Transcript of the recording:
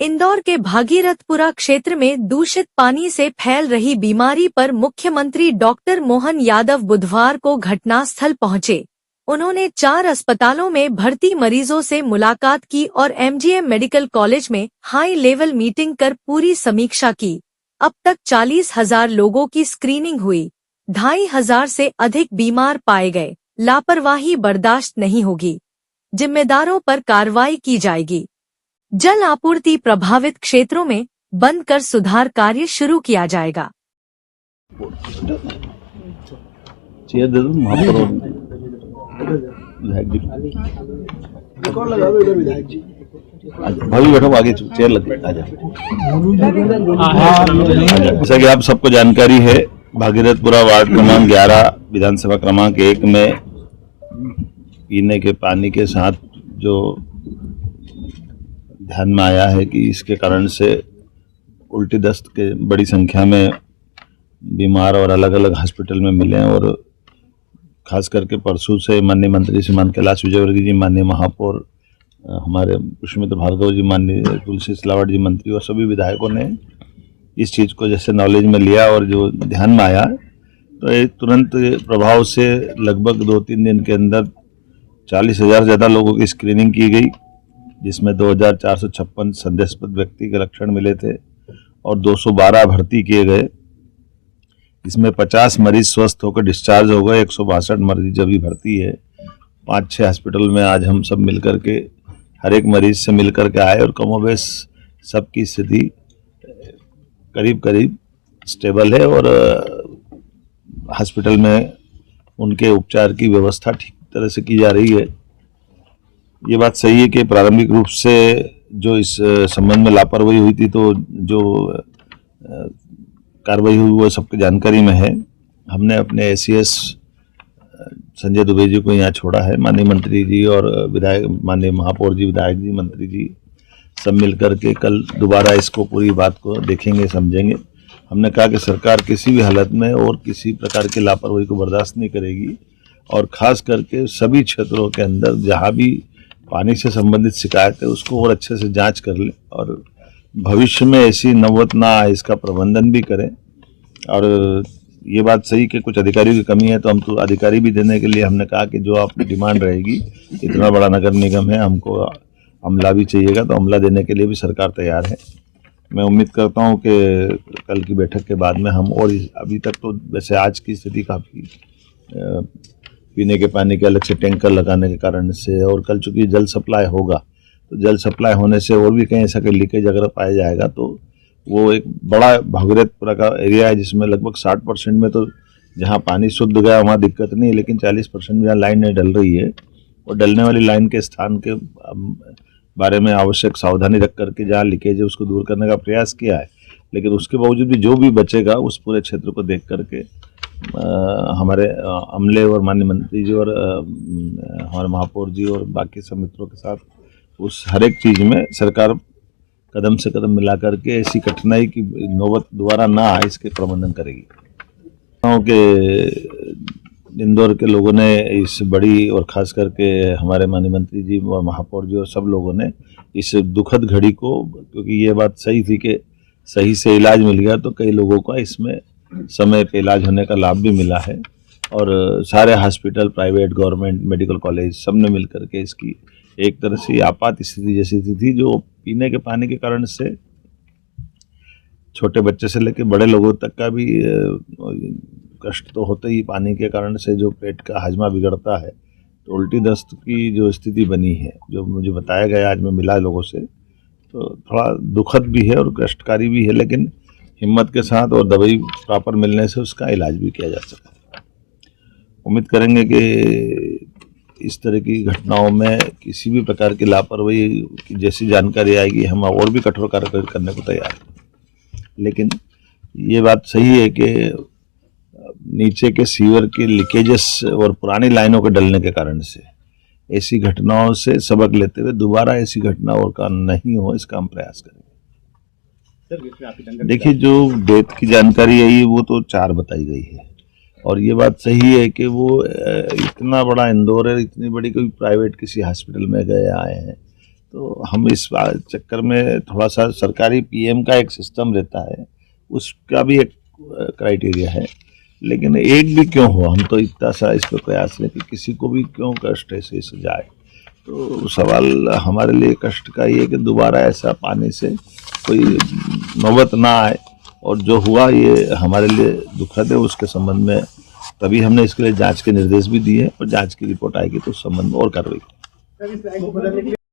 इंदौर के भागीरथपुरा क्षेत्र में दूषित पानी से फैल रही बीमारी पर मुख्यमंत्री डॉक्टर मोहन यादव बुधवार को घटनास्थल पहुंचे। उन्होंने 4 अस्पतालों में भर्ती मरीजों से मुलाकात की और एमजीएम मेडिकल कॉलेज में हाई लेवल मीटिंग कर पूरी समीक्षा की। अब तक 40,000 लोगों की स्क्रीनिंग हुई। 2,500 से अधिक बीमार पाए गए। लापरवाही बर्दाश्त नहीं होगी। जिम्मेदारों पर कार्रवाई की जाएगी। जल आपूर्ति प्रभावित क्षेत्रों में बंद कर सुधार कार्य शुरू किया जाएगा। भाभी बैठो, आगे चेयर लग आ जाए। जैसा कि आप सबको जानकारी है, भागीरथपुरा वार्ड क्रमांक 11 विधानसभा क्रमांक 1 में पीने के पानी के साथ जो ध्यान में आया है कि इसके कारण से उल्टी दस्त के बड़ी संख्या में बीमार और अलग अलग हॉस्पिटल में मिले हैं। और खास करके परसों से माननीय मंत्री श्रीमान कैलाश विजयवर्गीय जी, माननीय महापौर हमारे पुष्पमित्र भार्गव जी, माननीय तुलसी सिलावट जी मंत्री और सभी विधायकों ने इस चीज़ को जैसे नॉलेज में लिया और जो ध्यान में आया तो एक तुरंत प्रभाव से लगभग 2-3 दिन के अंदर 40,000 से ज़्यादा लोगों की स्क्रीनिंग की गई, जिसमें 2,456 संदेहास्पद व्यक्ति के लक्षण मिले थे और 212 भर्ती किए गए। इसमें 50 मरीज स्वस्थ होकर डिस्चार्ज हो गए, 162 मरीज अभी भर्ती है। 5-6 हॉस्पिटल में आज हम सब मिलकर के हर एक मरीज से मिलकर के आए और कमोबेश सबकी स्थिति करीब करीब स्टेबल है और हॉस्पिटल में उनके उपचार की व्यवस्था ठीक तरह से की जा रही है। ये बात सही है कि प्रारंभिक रूप से जो इस संबंध में लापरवाही हुई थी तो जो कार्रवाई हुई वो सबकी जानकारी में है। हमने अपने एसीएस संजय दुबे जी को यहाँ छोड़ा है। माननीय मंत्री जी और विधायक, माननीय महापौर जी, विधायक जी, मंत्री जी सब मिलकर के कल दोबारा इसको पूरी बात को देखेंगे, समझेंगे। हमने कहा कि सरकार किसी भी हालत में और किसी प्रकार की लापरवाही को बर्दाश्त नहीं करेगी और ख़ास करके सभी क्षेत्रों के अंदर जहाँ भी पानी से संबंधित शिकायत है उसको और अच्छे से जांच कर लें और भविष्य में ऐसी नौबत ना आए इसका प्रबंधन भी करें। और ये बात सही कि कुछ अधिकारियों की कमी है तो हम तो अधिकारी भी देने के लिए हमने कहा कि जो आपकी डिमांड रहेगी, इतना बड़ा नगर निगम है, हमको अमला भी चाहिएगा तो अमला देने के लिए भी सरकार तैयार है। मैं उम्मीद करता हूँ कि कल की बैठक के बाद में हम और अभी तक तो वैसे आज की स्थिति काफ़ी पीने के पानी के अलग से टैंकर लगाने के कारण से और कल चूँकि जल सप्लाई होगा तो जल सप्लाई होने से और भी कहीं ऐसा कोई लीकेज अगर पाया जाएगा तो वो एक बड़ा भागीरथपुरा का एरिया है जिसमें लगभग 60% में तो जहाँ पानी शुद्ध गया वहाँ दिक्कत नहीं है, लेकिन 40% में जहाँ लाइन नहीं डल रही है और डलने वाली लाइन के स्थान के बारे में आवश्यक सावधानी रख करके जहाँ लीकेज है उसको दूर करने का प्रयास किया है। लेकिन उसके बावजूद भी जो भी बचेगा उस पूरे क्षेत्र को देख करके हमारे अमले और माननीय मंत्री जी और हमारे महापौर जी और बाकी सब मित्रों के साथ उस हर एक चीज़ में सरकार कदम से कदम मिला करके ऐसी कठिनाई की नौबत दोबारा ना आए इसके प्रबंधन करेगी। कि इंदौर के लोगों ने इस बड़ी और ख़ास करके हमारे माननीय मंत्री जी और महापौर जी और सब लोगों ने इस दुखद घड़ी को, क्योंकि ये बात सही थी कि सही से इलाज मिल गया तो कई लोगों का इसमें समय पे इलाज होने का लाभ भी मिला है और सारे hospital, private, government medical college सब ने मिल करके इसकी एक तरह से आपात स्थिति जैसी थी जो पीने के पानी के कारण से छोटे बच्चे से लेकर बड़े लोगों तक का भी कष्ट तो होता ही, पानी के कारण से जो पेट का हाजमा बिगड़ता है तो उल्टी दस्त की जो स्थिति बनी है जो मुझे बताया गया, आज मैं मिला लोगों से, तो थोड़ा दुखद भी है और कष्टकारी भी है, लेकिन हिम्मत के साथ और दवाई प्रॉपर मिलने से उसका इलाज भी किया जा सकता है। उम्मीद करेंगे कि इस तरह की घटनाओं में किसी भी प्रकार की लापरवाही की जैसी जानकारी आएगी हम और भी कठोर कार्य करने को तैयार हैं। लेकिन ये बात सही है कि नीचे के सीवर के लीकेजेस और पुरानी लाइनों के डलने के कारण से ऐसी घटनाओं से सबक लेते हुए दोबारा ऐसी घटना और का नहीं हो इसका हम प्रयास करेंगे। देखिए, जो डेथ की जानकारी आई वो तो 4 बताई गई है और ये बात सही है कि वो इतना बड़ा इंदौर है, इतनी बड़ी कोई प्राइवेट किसी हॉस्पिटल में गए आए हैं तो हम इस चक्कर में थोड़ा सा सरकारी पीएम का एक सिस्टम रहता है, उसका भी एक क्राइटेरिया है, लेकिन एक भी क्यों हो, हम तो इतना सा इस पर प्रयास है कि किसी को भी क्यों कष्ट ऐसे से जाए। तो सवाल हमारे लिए कष्ट का ये है कि दोबारा ऐसा पानी से कोई नौबत ना आए, और जो हुआ ये हमारे लिए दुखद है। उसके संबंध में तभी हमने इसके लिए जांच के निर्देश भी दिए, और जांच की रिपोर्ट आएगी तो उस संबंध में और कार्रवाई।